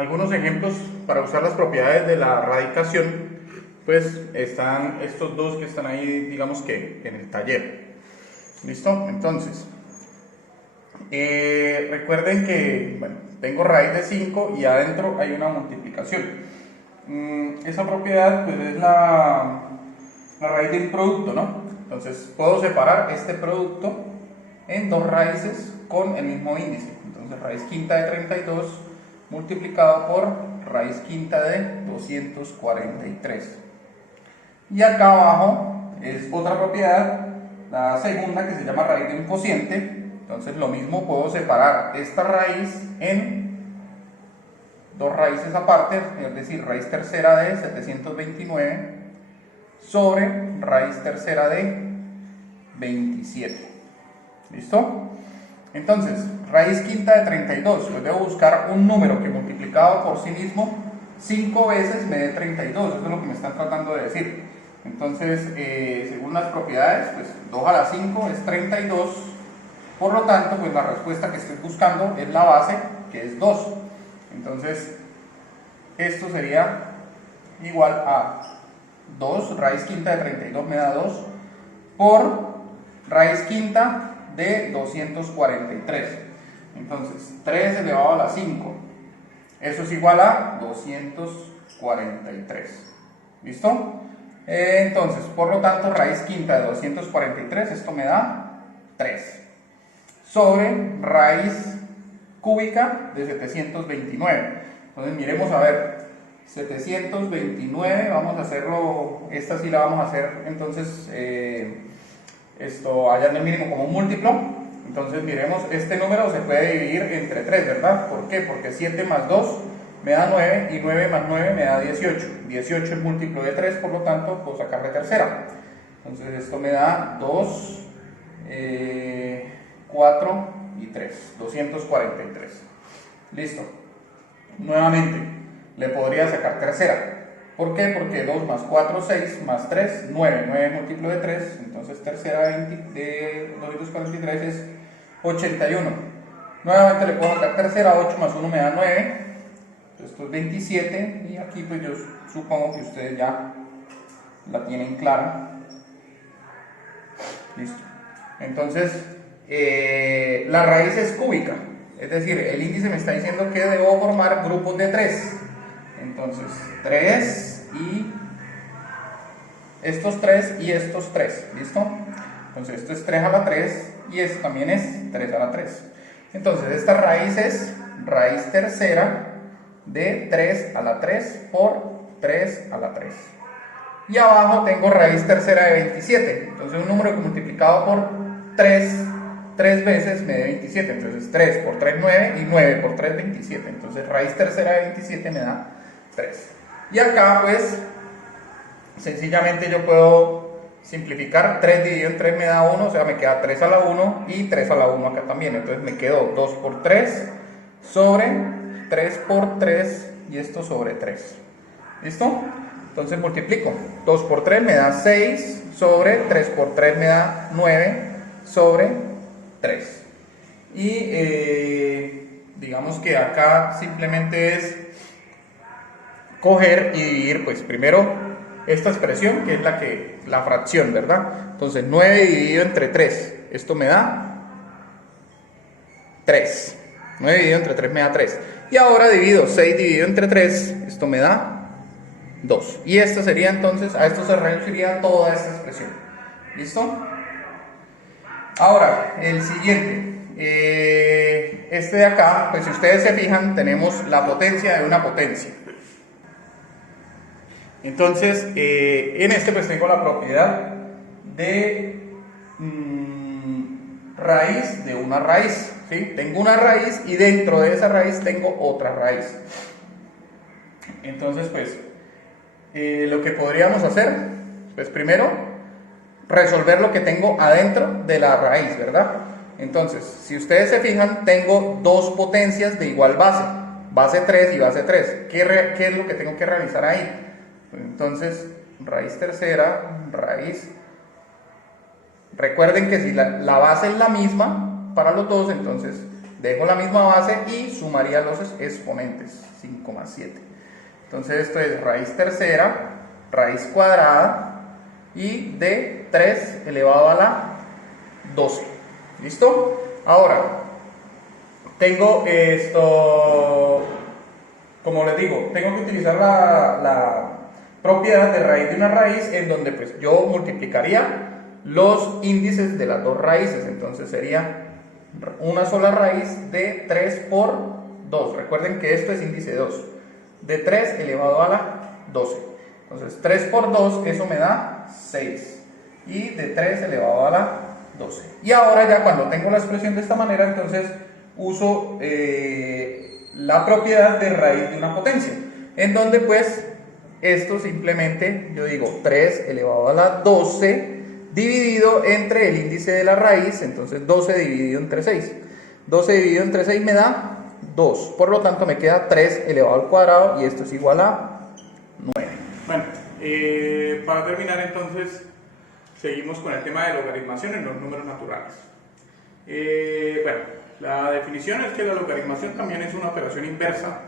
algunos ejemplos para usar las propiedades de la radicación, pues están estos dos que están ahí, digamos que en el taller. ¿Listo? Entonces, recuerden que, bueno, tengo raíz de 5 y adentro hay una multiplicación. Esa propiedad pues es la raíz de un producto, ¿no? Entonces puedo separar este producto en dos raíces con el mismo índice. Entonces raíz quinta de 32 multiplicado por raíz quinta de 243. Y acá abajo es otra propiedad, la segunda, que se llama raíz de un cociente. Entonces lo mismo, puedo separar esta raíz en dos raíces aparte, es decir, raíz tercera de 729 sobre raíz tercera de 27. ¿Listo? Entonces, raíz quinta de 32, pues debo buscar un número que multiplicado por sí mismo 5 veces me dé 32, eso es lo que me están tratando de decir. Entonces, según las propiedades, pues 2 a la 5 es 32, por lo tanto, pues la respuesta que estoy buscando es la base, que es 2. Entonces, esto sería igual a 2, raíz quinta de 32 me da 2, por raíz quinta de 243. Entonces, 3 elevado a la 5, eso es igual a 243. ¿Listo? Entonces, por lo tanto, raíz quinta de 243, esto me da 3. Sobre raíz cúbica de 729. Entonces, miremos a ver. 729, vamos a hacerlo, esta sí la vamos a hacer, entonces, esto allá en el mínimo como un múltiplo. Entonces miremos, este número se puede dividir entre 3, ¿verdad? ¿Por qué? Porque 7 más 2 me da 9 y 9 más 9 me da 18. 18 es múltiplo de 3, por lo tanto puedo sacarle tercera. Entonces esto me da 2, 4 y 3, 243. Listo. Nuevamente, le podría sacar tercera. ¿Por qué? Porque 2 más 4, 6, más 3, 9. 9 es múltiplo de 3, entonces tercera de 243 es 81. Nuevamente le puedo sacar tercera, 8 más 1 me da 9. Esto es 27, y aquí pues yo supongo que ustedes ya la tienen clara. Listo. Entonces, la raíz es cúbica, es decir, el índice me está diciendo que debo formar grupos de 3. Entonces, 3 y estos 3 y estos 3, ¿listo? Entonces, esto es 3 a la 3 y esto también es 3 a la 3. Entonces, esta raíz es raíz tercera de 3 a la 3 por 3 a la 3. Y abajo tengo raíz tercera de 27. Entonces, un número que multiplicado por 3 veces me da 27. Entonces, 3 por 3, 9 y 9 por 3, 27. Entonces, raíz tercera de 27 me da 3. Y acá pues sencillamente yo puedo simplificar. 3 dividido en 3 me da 1, o sea me queda 3 a la 1 y 3 a la 1 acá también. Entonces me quedó 2 por 3 sobre 3 por 3 y esto sobre 3. ¿Listo? Entonces multiplico. 2 por 3 me da 6 sobre 3 por 3 me da 9 sobre 3. Y digamos que acá simplemente es coger y dividir, pues primero esta expresión, que es la fracción, ¿verdad? Entonces 9 dividido entre 3, esto me da 3. 9 dividido entre 3 me da 3. Y ahora divido 6 dividido entre 3, esto me da 2. Y esta sería entonces, a esto se reduciría toda esta expresión. ¿Listo? Ahora, el siguiente. Este de acá, pues si ustedes se fijan, tenemos la potencia de una potencia. Entonces, en este pues tengo la propiedad de raíz de una raíz, ¿sí? Tengo una raíz y dentro de esa raíz tengo otra raíz. Entonces, pues, lo que podríamos hacer, pues primero, resolver lo que tengo adentro de la raíz, ¿verdad? Entonces, si ustedes se fijan, tengo dos potencias de igual base, base 3 y base 3. ¿Qué es lo que tengo que realizar ahí? Entonces, raíz tercera, raíz. Recuerden que si la base es la misma para los dos, entonces dejo la misma base y sumaría los exponentes, 5 más 7. Entonces esto es raíz tercera, raíz cuadrada y de 3 elevado a la 12. ¿Listo? Ahora, tengo esto, como les digo, tengo que utilizar la propiedad de raíz de una raíz en donde pues yo multiplicaría los índices de las dos raíces. Entonces sería una sola raíz de 3 por 2. Recuerden que esto es índice 2. De 3 elevado a la 12. Entonces 3 por 2, eso me da 6. Y de 3 elevado a la 12. Y ahora ya cuando tengo la expresión de esta manera, entonces uso la propiedad de raíz de una potencia. En donde pues esto simplemente yo digo 3 elevado a la 12 dividido entre el índice de la raíz. Entonces 12 dividido entre 6. 12 dividido entre 6 me da 2. Por lo tanto me queda 3 elevado al cuadrado y esto es igual a 9. Bueno, para terminar entonces seguimos con el tema de logaritmación en los números naturales. Bueno, la definición es que la logaritmación también es una operación inversa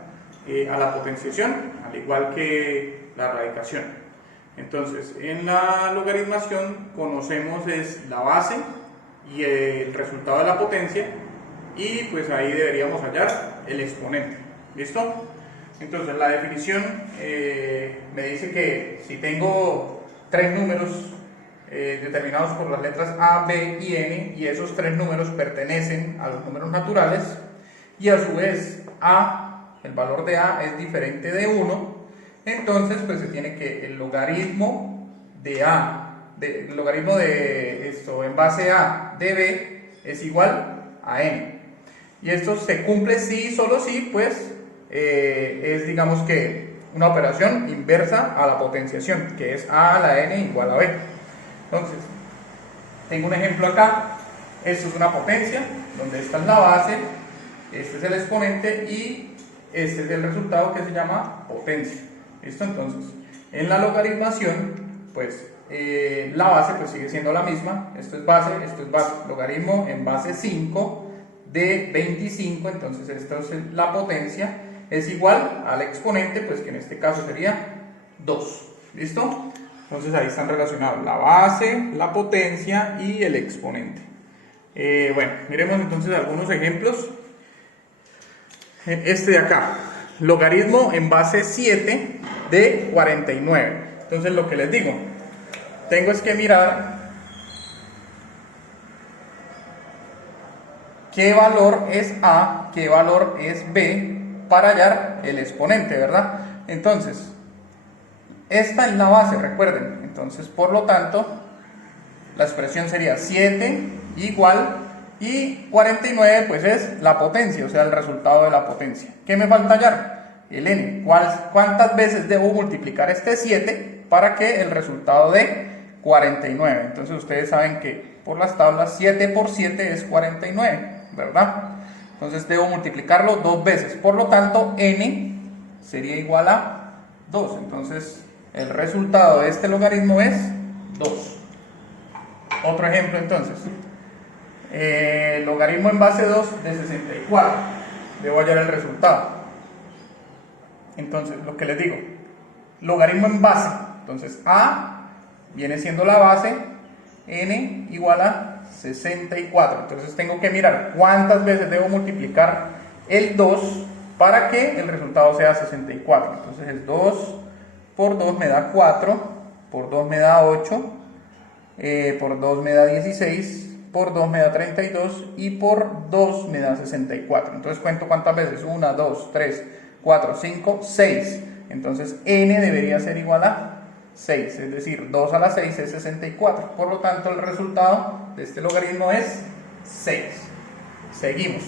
a la potenciación, al igual que la radicación. Entonces, en la logaritmación conocemos es la base y el resultado de la potencia, y pues ahí deberíamos hallar el exponente. ¿Listo? Entonces la definición me dice que si tengo tres números determinados por las letras A, B y N, y esos tres números pertenecen a los números naturales, y a su vez A, el valor de A es diferente de 1, entonces pues se tiene que el logaritmo de A, el logaritmo de esto en base A de B es igual a N. Y esto se cumple si y solo si pues es, digamos que, una operación inversa a la potenciación, que es A a la N igual a B. Entonces, tengo un ejemplo acá. Esto es una potencia, donde esta es la base, este es el exponente y este es el resultado que se llama potencia. ¿Listo? Entonces, en la logaritmación, pues la base pues sigue siendo la misma. Esto es base, esto es base. Logaritmo en base 5 de 25, entonces esto es la potencia, es igual al exponente, pues que en este caso sería 2. ¿Listo? Entonces ahí están relacionados la base, la potencia y el exponente. Bueno, miremos entonces algunos ejemplos. Este de acá, logaritmo en base 7 de 49. Entonces lo que les digo, tengo es que mirar qué valor es A, qué valor es B para hallar el exponente, ¿verdad? Entonces, esta es la base, recuerden. Entonces, por lo tanto, la expresión sería 7 igual, y 49 pues es la potencia, o sea, el resultado de la potencia. ¿Qué me falta hallar? El N. ¿Cuántas veces debo multiplicar este 7 para que el resultado dé 49? Entonces ustedes saben que por las tablas 7 por 7 es 49, ¿verdad? Entonces debo multiplicarlo 2 veces, por lo tanto N sería igual a 2. Entonces el resultado de este logaritmo es 2. Otro ejemplo entonces, logaritmo en base 2 de 64, debo hallar el resultado. Entonces lo que les digo, logaritmo en base, entonces A viene siendo la base, N igual a 64. Entonces tengo que mirar cuántas veces debo multiplicar el 2 para que el resultado sea 64. Entonces el 2 por 2 me da 4, por 2 me da 8, por 2 me da 16, por 2 me da 32 y por 2 me da 64. Entonces cuento cuántas veces, 1, 2, 3, 4, 5, 6. Entonces N debería ser igual a 6, es decir, 2 a la 6 es 64. Por lo tanto, el resultado de este logaritmo es 6. Seguimos.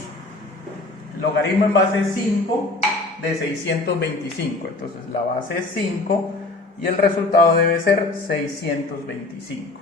Logaritmo en base 5 de 625. Entonces, la base es 5 y el resultado debe ser 625.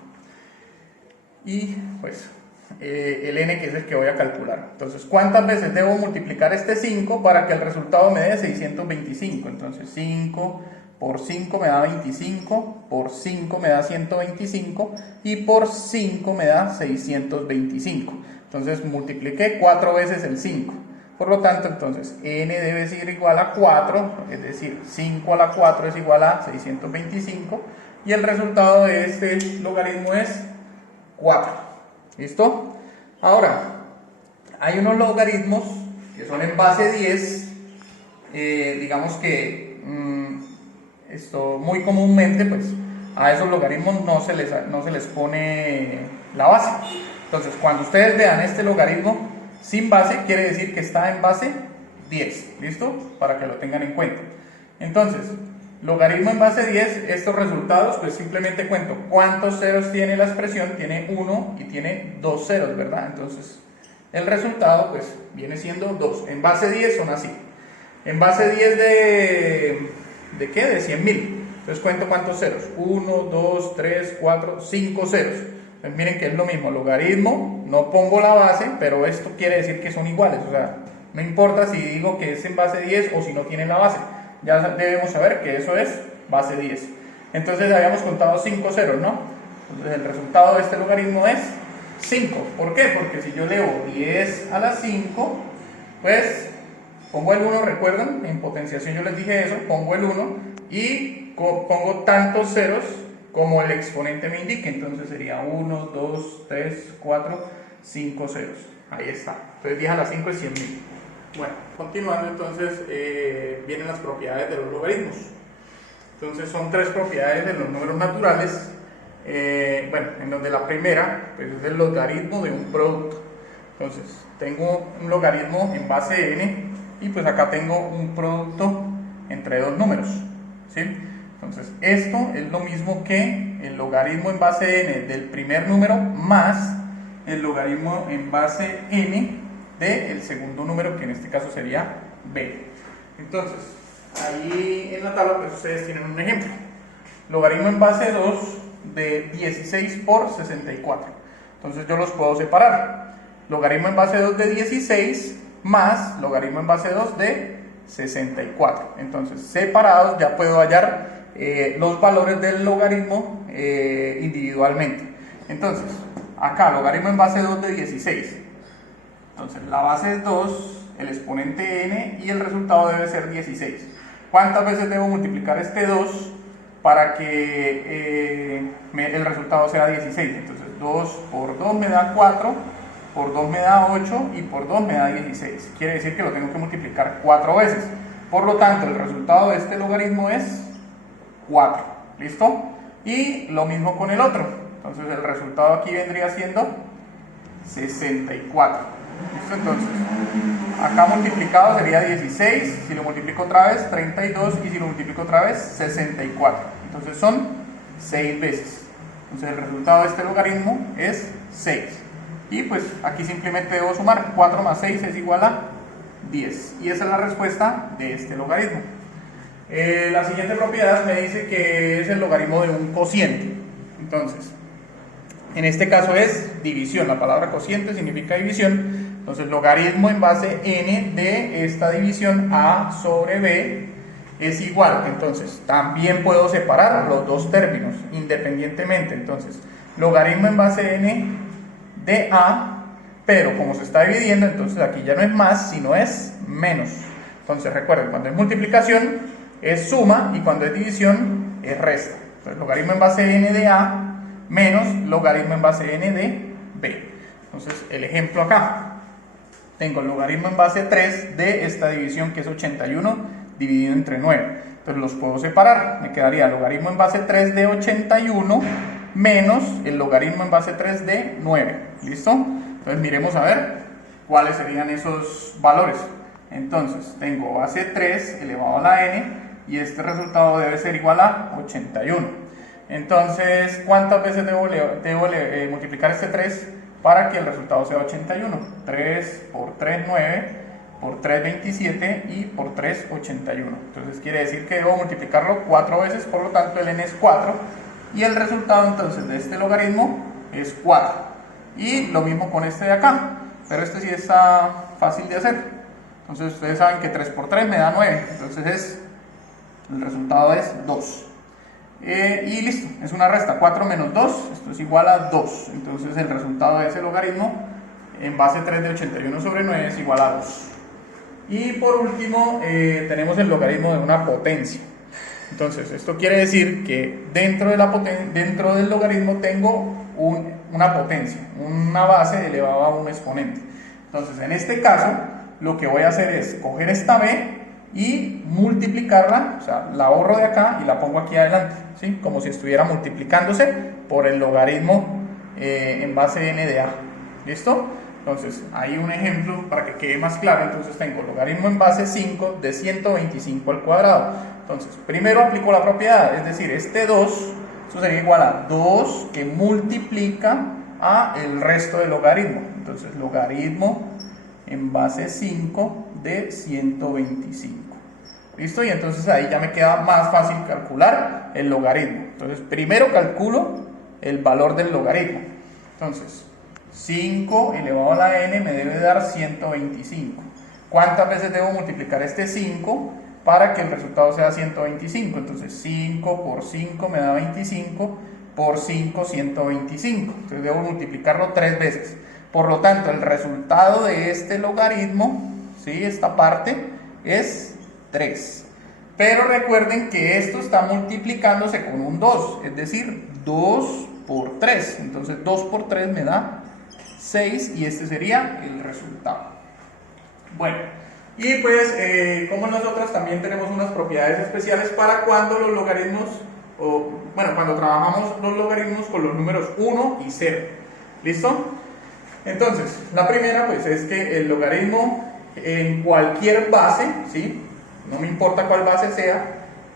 Y pues el N, que es el que voy a calcular. Entonces, ¿cuántas veces debo multiplicar este 5 para que el resultado me dé 625? Entonces, 5 por 5 me da 25, por 5 me da 125 y por 5 me da 625. Entonces multipliqué 4 veces el 5. Por lo tanto, entonces n debe ser igual a 4, es decir, 5 a la 4 es igual a 625, y el resultado de este logaritmo es 4. ¿Listo? Ahora, hay unos logaritmos que son en base 10, digamos que esto muy comúnmente, pues a esos logaritmos no se les pone la base. Entonces, cuando ustedes vean este logaritmo sin base, quiere decir que está en base 10, ¿listo? Para que lo tengan en cuenta. Entonces, logaritmo en base 10, estos resultados, pues simplemente cuento cuántos ceros tiene la expresión. Tiene 1 y tiene 2 ceros, ¿verdad? Entonces, el resultado, pues, viene siendo 2. En base 10 son así. En base 10 ¿de qué? De 100.000. Entonces, cuento cuántos ceros. 1, 2, 3, 4, 5 ceros. Entonces, miren que es lo mismo, logaritmo, no pongo la base, pero esto quiere decir que son iguales. O sea, no importa si digo que es en base 10 o si no tiene la base. Ya debemos saber que eso es base 10. Entonces habíamos contado 5 ceros, ¿no? Entonces el resultado de este logaritmo es 5. ¿Por qué? Porque si yo elevo 10 a la 5, pues pongo el 1, recuerdan, en potenciación yo les dije eso, pongo el 1 y pongo tantos ceros como el exponente me indique. Entonces sería 1, 2, 3, 4, 5 ceros. Ahí está. Entonces 10 a la 5 es 100.000. Bueno, continuando entonces, vienen las propiedades de los logaritmos. Entonces son 3 propiedades de los números naturales. Bueno, en donde la primera pues, es el logaritmo de un producto. Entonces tengo un logaritmo en base n y pues acá tengo un producto entre dos números, ¿sí? Entonces esto es lo mismo que el logaritmo en base n del primer número más el logaritmo en base n del segundo número, que en este caso sería b. Entonces, ahí en la tabla pues ustedes tienen un ejemplo. Logaritmo en base 2 de 16 por 64. Entonces yo los puedo separar. Logaritmo en base 2 de 16 más logaritmo en base 2 de 64. Entonces, separados ya puedo hallar los valores del logaritmo individualmente. Entonces, acá logaritmo en base 2 de 16. Entonces la base es 2, el exponente n y el resultado debe ser 16. ¿Cuántas veces debo multiplicar este 2 para que el resultado sea 16? Entonces 2 por 2 me da 4, por 2 me da 8 y por 2 me da 16. Quiere decir que lo tengo que multiplicar 4 veces. Por lo tanto, el resultado de este logaritmo es 4. ¿Listo? Y lo mismo con el otro. Entonces el resultado aquí vendría siendo 64. ¿Listo? Entonces, acá multiplicado sería 16, si lo multiplico otra vez, 32, y si lo multiplico otra vez, 64. Entonces son 6 veces. Entonces el resultado de este logaritmo es 6. Y pues aquí simplemente debo sumar, 4 más 6 es igual a 10. Y esa es la respuesta de este logaritmo. La siguiente propiedad me dice que es el logaritmo de un cociente. Entonces, en este caso es división. La palabra cociente significa división. Entonces, logaritmo en base n de esta división a sobre b es igual. Entonces, también puedo separar los dos términos independientemente. Entonces, logaritmo en base n de a, pero como se está dividiendo, entonces aquí ya no es más, sino es menos. Entonces, recuerden, cuando es multiplicación es suma y cuando es división es resta. Entonces, logaritmo en base n de a menos logaritmo en base n de b. Entonces, el ejemplo acá. Tengo el logaritmo en base 3 de esta división que es 81 dividido entre 9. Entonces los puedo separar. Me quedaría el logaritmo en base 3 de 81 menos el logaritmo en base 3 de 9. ¿Listo? Entonces miremos a ver cuáles serían esos valores. Entonces tengo base 3 elevado a la n y este resultado debe ser igual a 81. Entonces, ¿cuántas veces debo multiplicar este 3? Para que el resultado sea 81. 3 por 3, 9, por 3, 27 y por 3, 81. Entonces quiere decir que debo multiplicarlo 4 veces, por lo tanto el n es 4. Y el resultado entonces de este logaritmo es 4. Y lo mismo con este de acá, pero este sí está fácil de hacer. Entonces ustedes saben que 3 por 3 me da 9. Entonces el resultado es 2. Y listo, es una resta, 4 menos 2, esto es igual a 2. Entonces el resultado de ese logaritmo en base 3 de 81 sobre 9 es igual a 2. Y por último, tenemos el logaritmo de una potencia. Entonces, esto quiere decir que dentro del logaritmo tengo una potencia, una base elevada a un exponente. Entonces, en este caso, lo que voy a hacer es coger esta b y multiplicarla, o sea, la borro de acá y la pongo aquí adelante, ¿sí? Como si estuviera multiplicándose por el logaritmo en base n de a. ¿Listo? Entonces, hay un ejemplo para que quede más claro. Entonces tengo logaritmo en base 5 de 125 al cuadrado. Entonces, primero aplico la propiedad, es decir, este 2, eso sería igual a 2 que multiplica a el resto del logaritmo. Entonces, logaritmo en base 5 de 125. ¿Listo? Y entonces ahí ya me queda más fácil calcular el logaritmo. Entonces, primero calculo el valor del logaritmo. Entonces, 5 elevado a la n me debe dar 125. ¿Cuántas veces debo multiplicar este 5 para que el resultado sea 125? Entonces 5 por 5 me da 25, por 5 125. Entonces debo multiplicarlo 3 veces. Por lo tanto, el resultado de este logaritmo, ¿sí? Esta parte es 3. Pero recuerden que esto está multiplicándose con un 2, es decir, 2 por 3. Entonces 2 por 3 me da 6 y este sería el resultado. Bueno, y pues como nosotros también tenemos unas propiedades especiales para cuando los logaritmos, cuando trabajamos los logaritmos con los números 1 y 0. ¿Listo? Entonces, la primera pues es que el logaritmo en cualquier base, ¿sí? No me importa cuál base sea,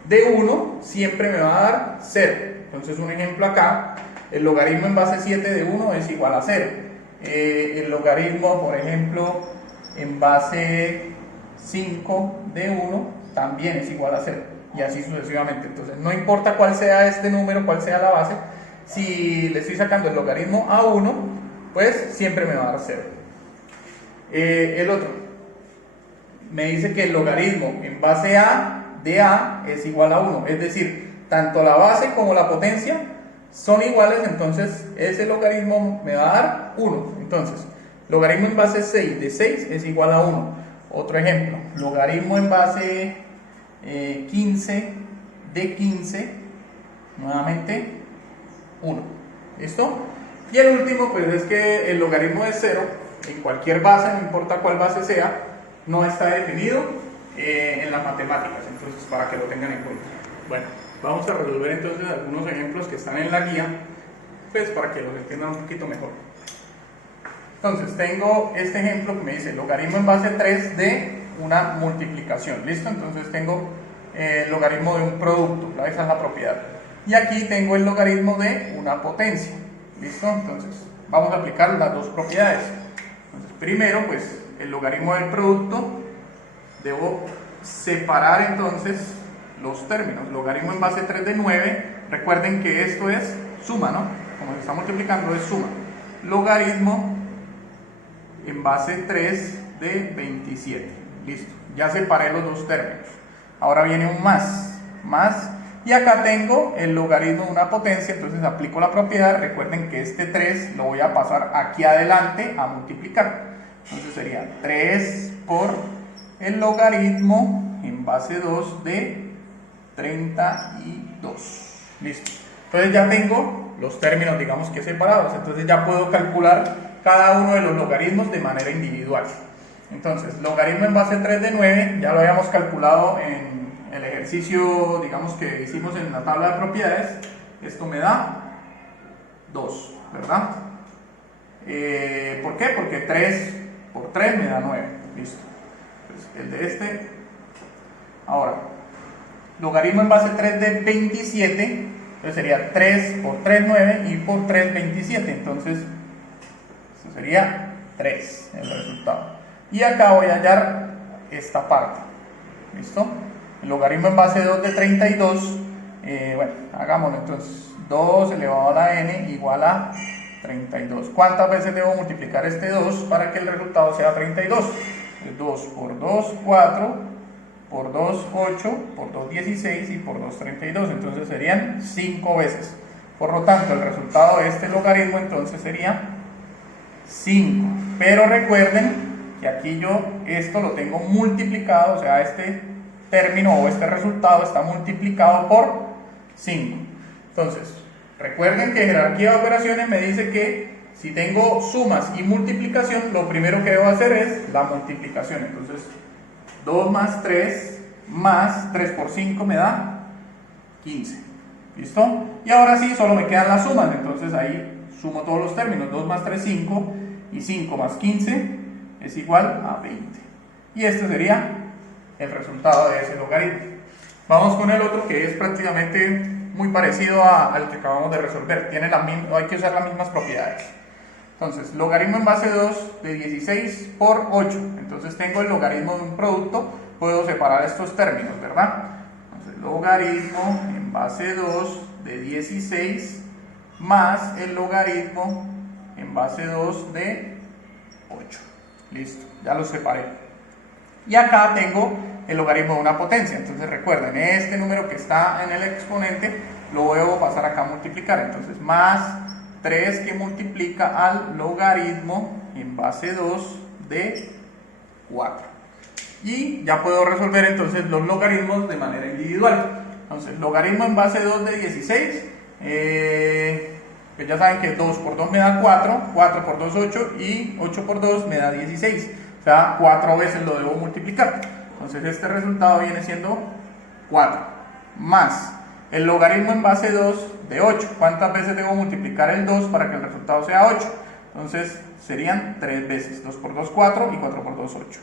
de 1 siempre me va a dar 0. Entonces un ejemplo acá, el logaritmo en base 7 de 1 es igual a 0. El logaritmo, por ejemplo, en base 5 de 1 también es igual a 0 y así sucesivamente. Entonces no importa cuál sea este número, cuál sea la base, si le estoy sacando el logaritmo a 1, pues siempre me va a dar 0. El otro me dice que el logaritmo en base a de a es igual a 1, es decir, tanto la base como la potencia son iguales, entonces ese logaritmo me va a dar 1. Entonces, logaritmo en base 6 de 6 es igual a 1. Otro ejemplo, logaritmo en base 15 de 15, nuevamente 1. ¿Listo? Y el último, pues es que el logaritmo de 0, en cualquier base, no importa cuál base sea, no está definido en las matemáticas, entonces para que lo tengan en cuenta. Bueno, vamos a resolver entonces algunos ejemplos que están en la guía, pues para que los entiendan un poquito mejor. Entonces, tengo este ejemplo que me dice logaritmo en base 3 de una multiplicación. ¿Listo? Entonces tengo el logaritmo de un producto, esa es la propiedad. Y aquí tengo el logaritmo de una potencia. ¿Listo? Entonces, vamos a aplicar las dos propiedades. Entonces, primero, pues, el logaritmo del producto, debo separar entonces los términos. Logaritmo en base 3 de 9, recuerden que esto es suma, ¿no? Como se está multiplicando es suma. Logaritmo en base 3 de 27. Listo, ya separé los dos términos. Ahora viene un más, y acá tengo el logaritmo de una potencia, entonces aplico la propiedad. Recuerden que este 3 lo voy a pasar aquí adelante a multiplicar. Entonces sería 3 por el logaritmo en base 2 de 32. Listo. Entonces ya tengo los términos, digamos que separados. Entonces ya puedo calcular cada uno de los logaritmos de manera individual. Entonces, logaritmo en base 3 de 9, ya lo habíamos calculado en el ejercicio, digamos que hicimos en la tabla de propiedades. Esto me da 2, ¿verdad? ¿Por qué? Porque 3 por 3 me da 9. Listo. Pues el de este. Ahora, logaritmo en base 3 de 27, entonces sería 3 por 3, 9 y por 3, 27. Entonces, eso sería 3 el resultado. Y acá voy a hallar esta parte. ¿Listo? El logaritmo en base 2 de 32, bueno, hagámoslo entonces. 2 elevado a la n igual a 32. ¿Cuántas veces debo multiplicar este 2 para que el resultado sea 32? 2 por 2, 4, por 2, 8, por 2, 16 y por 2, 32. Entonces serían 5 veces. Por lo tanto, el resultado de este logaritmo entonces sería 5. Pero recuerden que aquí yo esto lo tengo multiplicado, o sea, este término o este resultado está multiplicado por 5. Entonces, recuerden que jerarquía de operaciones me dice que si tengo sumas y multiplicación, lo primero que debo hacer es la multiplicación. Entonces, 2 más 3 más 3 por 5 me da 15. ¿Listo? Y ahora sí, solo me quedan las sumas. Entonces ahí sumo todos los términos. 2 más 3, 5. Y 5 más 15 es igual a 20. Y este sería el resultado de ese logaritmo. Vamos con el otro, que es prácticamente muy parecido al que acabamos de resolver. Hay que usar las mismas propiedades. Entonces, logaritmo en base 2 de 16 por 8. Entonces tengo el logaritmo de un producto. Puedo separar estos términos, ¿verdad? Entonces, logaritmo en base 2 de 16 más el logaritmo en base 2 de 8. Listo, ya los separé. Y acá tengo el logaritmo de una potencia. Entonces recuerden, este número que está en el exponente lo debo pasar acá a multiplicar. Entonces más 3 que multiplica al logaritmo en base 2 de 4. Y ya puedo resolver entonces los logaritmos de manera individual. Entonces, logaritmo en base 2 de 16, pues ya saben que 2 por 2 me da 4, 4 por 2 8 y 8 por 2 me da 16. O sea, 4 veces lo debo multiplicar. Entonces este resultado viene siendo 4. Más el logaritmo en base 2 de 8. ¿Cuántas veces debo multiplicar el 2 para que el resultado sea 8? Entonces serían 3 veces. 2 por 2, 4 y 4 por 2, 8.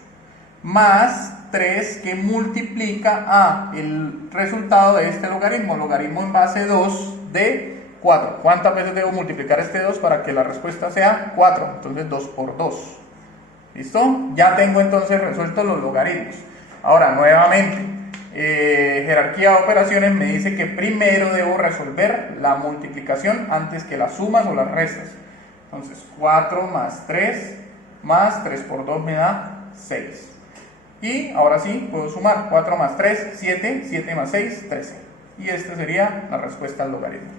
Más 3 que multiplica a el resultado de este logaritmo. Logaritmo en base 2 de 4. ¿Cuántas veces debo multiplicar este 2 para que la respuesta sea 4? Entonces 2 por 2. ¿Listo? Ya tengo entonces resueltos los logaritmos. Ahora, nuevamente, jerarquía de operaciones me dice que primero debo resolver la multiplicación antes que las sumas o las restas. Entonces, 4 más 3 por 2 me da 6. Y ahora sí, puedo sumar 4 más 3, 7, 7 más 6, 13. Y esta sería la respuesta al logaritmo.